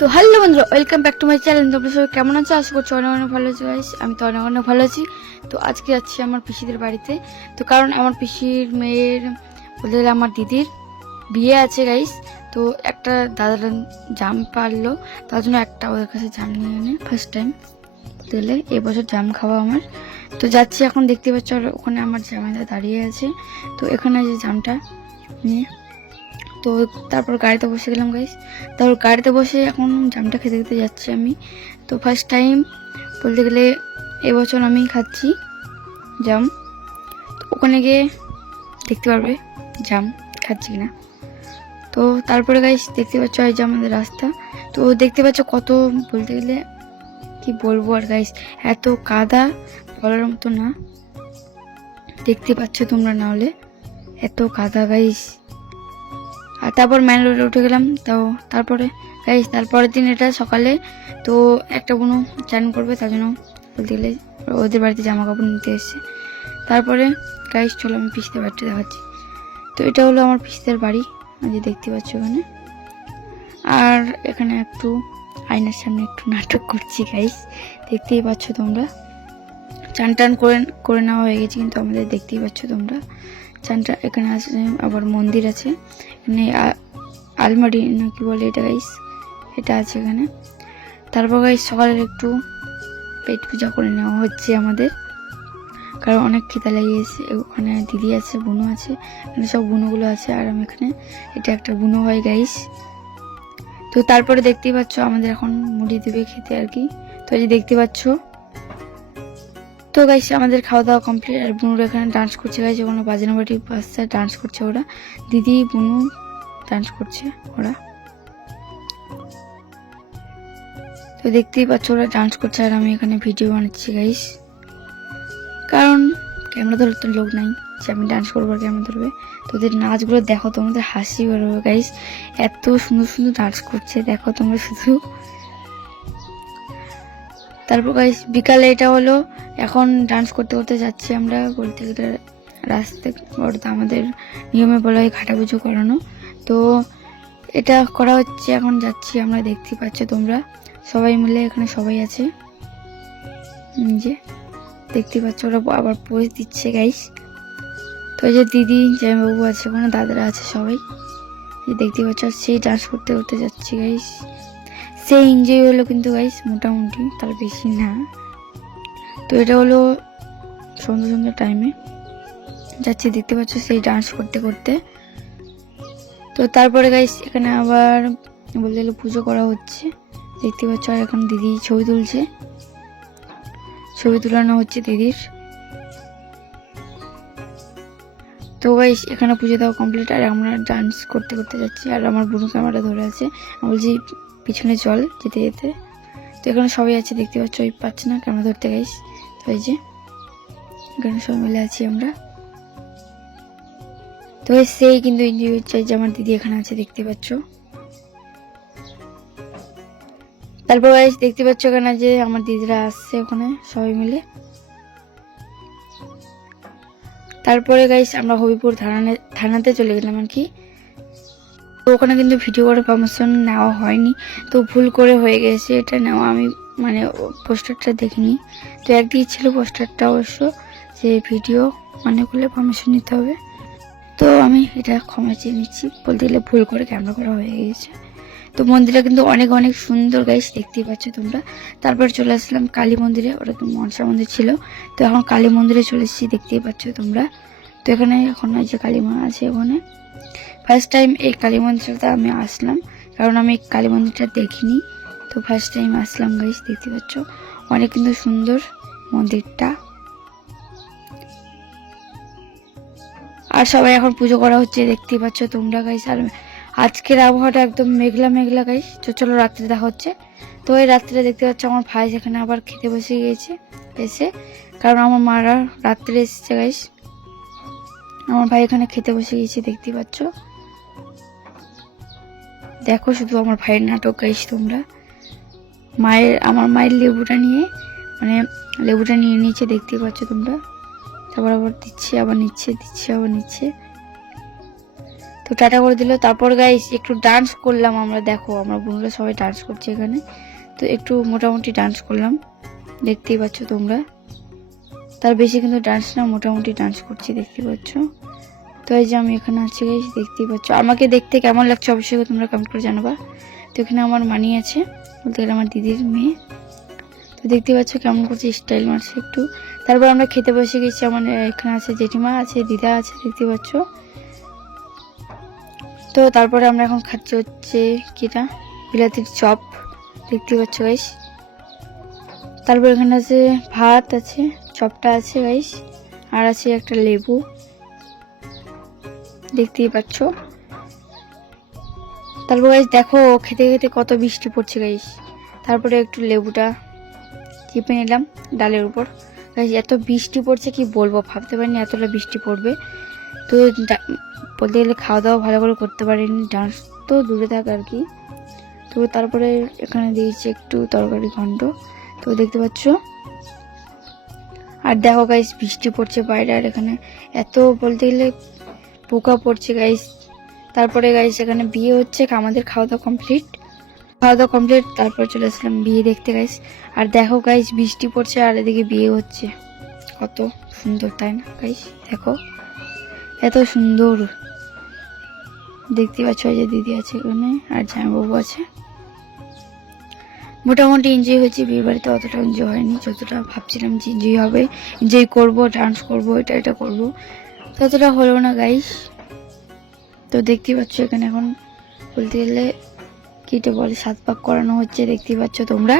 তো হ্যালো বন্ধুরা, welcome back to my channel. তোমরা সবাই কেমন আছো? আশা করছি অনেক অনেক ভালো আছি গাইস। আমি তো অনেক অনেক ভালো আছি। তো আজকে যাচ্ছি আমার পিসিদের বাড়িতে। তো কারণ আমার পিসির মেয়ের বলতে গেলে আমার দিদির বিয়ে আছে গাইস। তো একটা দাদারা জাম পারলো, তার জন্য একটা ওদের কাছে জাম নিয়ে এনে ফার্স্ট টাইম বলতে গেলে এবছর জাম খাওয়া আমার। তো যাচ্ছি এখন, দেখতে পাচ্ছ ওখানে আমার জামাইদা দাঁড়িয়ে আছে। তো এখানে যে জামটা নিয়ে তো তারপর গাড়িতে বসে গেলাম গাইস। তারপর গাড়িতে বসে এখন জামটা খেতে খেতে যাচ্ছি আমি। তো ফার্স্ট টাইম বলতে গেলে এবছর আমি খাচ্ছি জাম। তো ওখানে গিয়ে দেখতে পারবে জাম খাচ্ছি কিনা। তো তারপরে গাইস দেখতে পাচ্ছ এই যে আমাদের রাস্তা। তো দেখতে পাচ্ছ কত বলতে গেলে কি বলবো আর গাইস, এত কাদা বলার মতো না। দেখতে পাচ্ছ তোমরা না হলে এত কাদা গাইস। আর তারপর মেন রোডে উঠে গেলাম। তো তারপরে গাইস তারপরের দিন এটা সকালে তো একটা বোনও চান করবে, তার জন্য বলতে গেলে ওদের বাড়িতে জামা কাপড় নিতে এসছে। তারপরে গাইস চলো আমি পিসিদের বাড়িতে দেখাচ্ছি। তো এটা হলো আমার পিসিদের বাড়ি, যে দেখতে পাচ্ছ এখানে। আর এখানে একটু আয়নার সামনে একটু নাটক করছি গাইস, দেখতেই পাচ্ছ তোমরা। চান টান করে নেওয়া হয়ে গেছে, কিন্তু আমাদের দেখতেই পাচ্ছ তোমরা চানটা। এখানে আছে আবার মন্দির আছে, এখানে আলমারি না কি বলে এটা গাইস, এটা আছে এখানে। তারপর গাইস সকালের একটু পেট পূজা করে নেওয়া হচ্ছে আমাদের, কারণ অনেক খিদা লেগে গেছে। ওখানে দিদি আছে, বুনো আছে, এখানে সব বুনোগুলো আছে। আর আমি এখানে এটা একটা বুনো হয় গাইস। তো তারপরে দেখতেই পাচ্ছ আমাদের এখন মুড়ি দেবে খেতে আর কি। তো এই যে দেখতে পাচ্ছ। তো গাইস আমাদের খাওয়া দাওয়া কমপ্লিট। আর বুনুর এখানে ডান্স করছে গাইস, ওখানে বাজনা বাটি বাচ্চা ডান্স করছে ওরা, দিদি বুনু ডান্স করছে ওরা। তো দেখতেই পাচ্ছ ওরা ডান্স করছে, আর আমি এখানে ভিডিও বানাচ্ছি গাইস, কারণ ক্যামেরা ধরার তো লোক নাই যে আমি ডান্স করবো আর ক্যামেরা ধরবে। তো ওদের নাচগুলো দেখো, তোমাদের হাসি বেরোবে গাইস, এত সুন্দর সুন্দর ডান্স করছে দেখো তোমরা শুধু। তারপর গাইস বিকালে এটা হলো, এখন ডান্স করতে করতে যাচ্ছি আমরা বলতে গেলে রাস্তায়। আমাদের নিয়মে বলা হয় ঘাটা পুজো করানো, তো এটা করা হচ্ছে। এখন যাচ্ছি আমরা, দেখতে পাচ্ছ তোমরা সবাই মিলে, এখানে সবাই আছে যে দেখতে পাচ্ছ। ওরা আবার পোজ দিচ্ছে গাইস। তো এই যে দিদি জামাইবাবু আছে, ওখানে দাদারা আছে সবাই, যে দেখতে পাচ্ছ। সেই ডান্স করতে করতে যাচ্ছি গাইস, সেই এনজয় হলো কিন্তু গাইস মোটামুটি, তার বেশি না। তো এটা হলো সন্ধ্যা সন্ধ্যা টাইমে যাচ্ছি, দেখতে পাচ্ছ সেই ডান্স করতে করতে। তো তারপরে গাইস এখানে আবার বলতে গেলে পুজো করা হচ্ছে, দেখতে পাচ্ছ। আর এখন দিদি ছবি তুলছে, ছবি তুলানো হচ্ছে দিদির। তো গাইস এখানে পুজো দেওয়া কমপ্লিট, আর আমরা ডান্স করতে করতে যাচ্ছি। আর আমার বোন ক্যামেরা ধরে আছে, আমি বলছি পিছনে চল যেতে যেতে। তো এখানে সবাই আছে দেখতে পাচ্ছ, ওই পাচ্ছে না ক্যামেরা ধরতে গাইস। তো এই যে এখানে সবাই মিলে আছি আমরা। তো সেই কিন্তু এনজয় হচ্ছে, যে আমার দিদি এখানে আছে দেখতে পাচ্ছ। তারপর গাইস দেখতে পাচ্ছ এখানে যে আমার দিদিরা আসছে ওখানে সবাই মিলে। তারপরে গাইস আমরা হবিপুর থানাতে চলে গেলাম আর কি। তো ওখানে কিন্তু ভিডিও করার পারমিশন নেওয়া হয়নি, তো ভুল করে হয়ে গেছে এটা নেওয়া। আমি মানে পোস্টারটা দেখিনি, তো একদিকে ছিল পোস্টারটা অবশ্য যে ভিডিও মানে করলে পারমিশন নিতে হবে। তো আমি এটা ক্ষমা চেয়ে নিচ্ছি, বলতে গেলে ভুল করে ক্যামেরা করা হয়ে গেছে। তো মন্দিরটা কিন্তু অনেক অনেক সুন্দর গাইস, দেখতেই পাচ্ছ তোমরা। তারপর চলে আসলাম কালী মন্দিরে, ওটা তো মনসা মন্দির ছিল। তো এখন কালী মন্দিরে চলে এসেছি, দেখতেই পাচ্ছ তোমরা। তো এখানে এখন ওই যে কালী মা আছে ওখানে। ফার্স্ট টাইম এই কালী মন্দিরটা আমি আসলাম, কারণ আমি কালী মন্দিরটা দেখিনি। তো ফার্স্ট টাইম আসলাম গাইস, দেখতে পাচ্ছ অনেক কিন্তু সুন্দর মন্দিরটা। আর সবাই এখন পুজো করা হচ্ছে, দেখতেই পাচ্ছ তোমরা গাইস। আর আজকের আবহাওয়াটা একদম মেঘলা মেঘলা গাইস। তো চলো রাত্রে দেখা হচ্ছে। তো এই রাত্রে দেখতে পাচ্ছ আমার ভাই সেখানে আবার খেতে বসে গিয়েছে এসে, কারণ আমার মারা রাত্রে এসেছে গাইস। আমার ভাই এখানে খেতে বসে গিয়েছে, দেখতে পাচ্ছ। দেখো শুধু আমার ভাইয়ের নাটক গাইস তোমরা। আমার মায়ের লেবুটা নিয়ে নিয়েছে, দেখতেই পাচ্ছ তোমরা। তারপর আবার দিচ্ছে, আবার নিচ্ছে, দিচ্ছে, আবার নিচ্ছে। তো তো টাটা করে দিল। তারপর গাইস একটু ডান্স করলাম আমরা, দেখো আমরা বন্ধুরা সবাই ডান্স করছি এখানে। তো একটু মোটামুটি ডান্স করলাম, দেখতেই পাচ্ছ তোমরা। তার বেশি কিন্তু ডান্স না, মোটামুটি ডান্স করছি, দেখতে পাচ্ছ। তো এই যে আমি এখানে আছি গাইস, দেখতেই পাচ্ছ। আমাকে দেখতে কেমন লাগছে অবশ্যই তোমরা কমেন্ট করে জানাবা। তো এখানে আমার মানি আছে, বলতে গেলে আমার দিদির মেয়ে। তো দেখতে পাচ্ছ কেমন করছে, স্টাইল মারছে একটু। তারপর আমরা খেতে বসে গেছি। আমার এখানে আছে জেঠিমা আছে, দিদা আছে, দেখতে পাচ্ছ। তো তারপরে আমরা এখন খাচ্ছি হচ্ছে কিটা, বিলাতির চপ, দেখতে পাচ্ছ গাইস। তারপর এখানে আছে ভাত আছে, চপটা আছে গাইস, আর আছে একটা লেবু, দেখতেই পাচ্ছ। তারপর গাইস দেখো খেতে খেতে কত বৃষ্টি পড়ছে গাইস। তারপরে একটু লেবুটা চিপে নিলাম ডালের উপর। গাইস এত বৃষ্টি পড়ছে কি বলবো, ভাবতে পারিনি এতটা বৃষ্টি পড়বে। তো বলতে গেলে খাওয়া দাওয়া ভালো করে করতে পারিনি, ডান্স তো দূরে থাক আর কি। তো তারপরে এখানে দিয়েছি একটু তরকারি ঘন্ট, তো দেখতে পাচ্ছ। আর দেখো গাইস বৃষ্টি পড়ছে বাইরে, আর এখানে এত বলতে গেলে পোকা পড়ছে গাইস। তারপরে গাইস এখানে বিয়ে হচ্ছে, আমাদের খাওয়া দাওয়া কমপ্লিট, তারপর চলে আসলাম বিয়ে দেখতে গাইস। আর দেখো গাইস বৃষ্টি পড়ছে আর এদিকে বিয়ে হচ্ছে, কত সুন্দর তাই না গাইস, দেখো এত সুন্দর, দেখতে পাচ্ছ। যে দিদি আছে এখানে আর জামাইবাবু আছে। মোটামুটি এনজয় হয়েছে বিয়ে বাড়িতে, অতটা এনজয় হয়নি যতটা ভাবছিলাম যে এনজয় হবে, এনজয় করবো, ডান্স করবো, এটা করবো, ততটা হলো না গাইস। তো দেখতেই পাচ্ছ এখানে এখন বলতে গেলে কিটা বলে 7 পাক করানো হচ্ছে, দেখতেই পাচ্ছ তোমরা।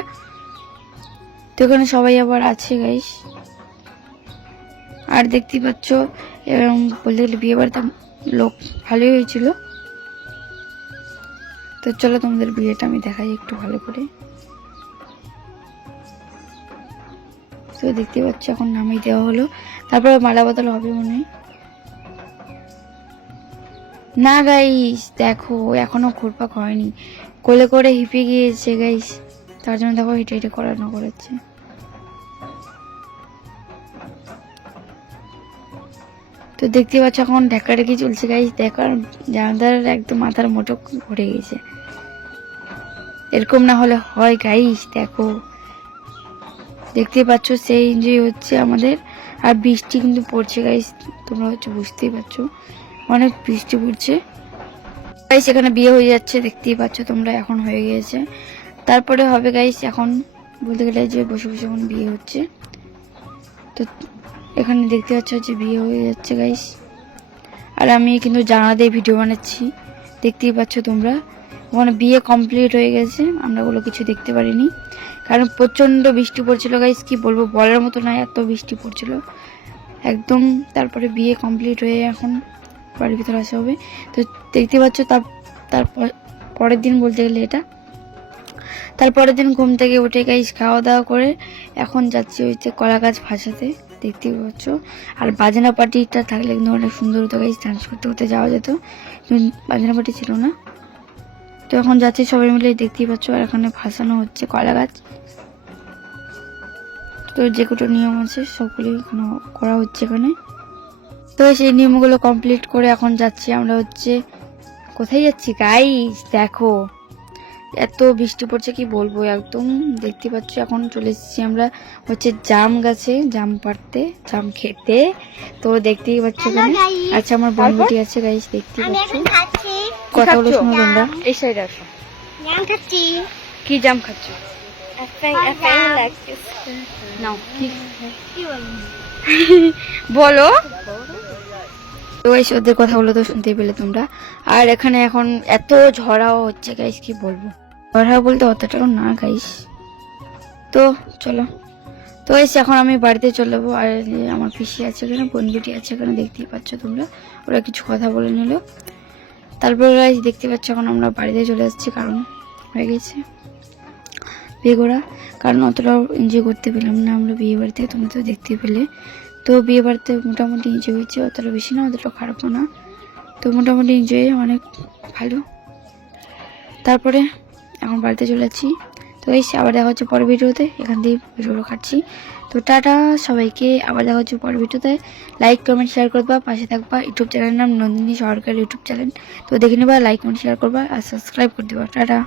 তো এখানে সবাই আবার আছে গাইস। আর দেখতেই পাচ্ছ এরকম বলতে গেলে বিয়ে বাড়িতে লোক ভালোই হয়েছিল। তো চলো তোমাদের বিয়েটা আমি দেখাই একটু ভালো করে। তো দেখতে পাচ্ছ এখন নামিয়ে দেওয়া হলো, তারপরে মালা বদল হবে মনে হয় না গাইস। দেখো এখনো ঘুরপাক হয়নি, কোলে করে হিপে গিয়েছে গাইস, তার জন্য দেখো হেঁটে হেঁটে করানো করাচ্ছে। তো দেখতে পাচ্ছ এখন ঢাকাঢাকি চলছে গাইস, দেখো জানাদার একদম মাথার মোটক ঘুরে গেছে, এরকম না হলে হয় গাইস। দেখো দেখতে পাচ্ছ সেই এনজয় হচ্ছে আমাদের। আর বৃষ্টি কিন্তু পড়ছে গাইস, তোমরা হচ্ছে বুঝতেই পারছো অনেক বৃষ্টি পড়ছে গাইস। এখানে বিয়ে হয়ে যাচ্ছে, দেখতেই পাচ্ছ তোমরা, এখন হয়ে গিয়েছে। তারপরে হবে গাইস, এখন বলতে গেলে যে বসে বসে এখন বিয়ে হচ্ছে। তো এখানে দেখতে পাচ্ছ যে বিয়ে হয়ে যাচ্ছে গাইস। আর আমি কিন্তু জানালা দিয়ে ভিডিও বানাচ্ছি, দেখতেই পাচ্ছ তোমরা। ওখানে বিয়ে কমপ্লিট হয়ে গেছে, আমরা ওগুলো কিছু দেখতে পারিনি কারণ প্রচণ্ড বৃষ্টি পড়ছিল গাইস, কি বলবো বলার মতো না, এত বৃষ্টি পড়ছিল একদম। তারপরে বিয়ে কমপ্লিট হয়ে এখন বাড়ির ভিতরে আসা হবে। তো দেখতে পাচ্ছ তারপর পরের দিন বলতে গেলে এটা, তারপরের দিন ঘুম থেকে উঠে গাইস খাওয়া দাওয়া করে এখন যাচ্ছি হচ্ছে কলা গাছ ভাসাতে, দেখতেই পাচ্ছ। আর বাজনা পার্টিটা থাকলে কিন্তু অনেক সুন্দর হতো গাইস, ডান্স করতে করতে যাওয়া যেত, বাজনা পার্টি ছিল না। তো এখন যাচ্ছি সবাই মিলে, দেখতেই পাচ্ছ। আর এখানে ভাসানো হচ্ছে কলা গাছ। তো যে কটা নিয়ম আছে সবগুলি এখানে করা হচ্ছে এখানে। তো সেই নিয়মগুলো কমপ্লিট করে এখন যাচ্ছি আমরা হচ্ছে, কোথায় যাচ্ছি গাইস দেখো এত বৃষ্টি পড়ছে কি বলবো একদম, দেখতে পাচ্ছ। এখন চলে এসেছি আমরা হচ্ছে জাম গাছে, জাম পাড়তে, জাম খেতে। তো দেখতেই পাচ্ছ এখানে। আচ্ছা আমার বন্ধুটি আছে গাইস, দেখতেই পাচ্ছ। কথা বলো শোনো তোমরা, এই সাইডে আসো। জাম খাচ্ছি। কি জাম খাচ্ছ? নাও বলো। তো গাইস ওদের কথাগুলো তো শুনতেই পেলে তোমরা। আর এখানে এখন এত ঝড়াও হচ্ছে গাইস, কি বলবো, ঝড়া বলতে অতটাও না গাইস। তো চলো, তো গাইস এখন আমি বাড়িতে চলে যাবো। আর আমার পিসি আছে এখানে, বোন বেটি আছে এখানে, দেখতেই পাচ্ছ তোমরা, ওরা কিছু কথা বলে নিল। তারপর গাইস দেখতে পাচ্ছ এখন আমরা বাড়িতে চলে যাচ্ছি, কারণ হয়ে গেছে বিয়ে করা, কারণ অতটাও এনজয় করতে পেলাম না আমরা বিয়ে বাড়িতে, তোমরা তো দেখতে পেলে। তো বিয়ে বাড়িতে মোটামুটি এনজয় হয়েছে, অতটা বেশি না অতটা খারাপও না, তো মোটামুটি এনজয় অনেক ভালো। তারপরে এখন বাড়িতে চলে যাচ্ছি। তো এসে আবার দেখা হচ্ছে পরের ভিডিওতে, এখান দিয়ে ভিডিওটা কাটছি। তো টাটা সবাইকে, আবার দেখা হচ্ছে পরের ভিডিওতে। লাইক কমেন্ট শেয়ার করবা, পাশে থাকবা। ইউটিউব চ্যানেলের নাম নন্দিনী সরকার ইউটিউব চ্যানেল, তো দেখে নেবা, লাইক কমেন্ট শেয়ার করবা আর সাবস্ক্রাইব করে দেবা। টাটা।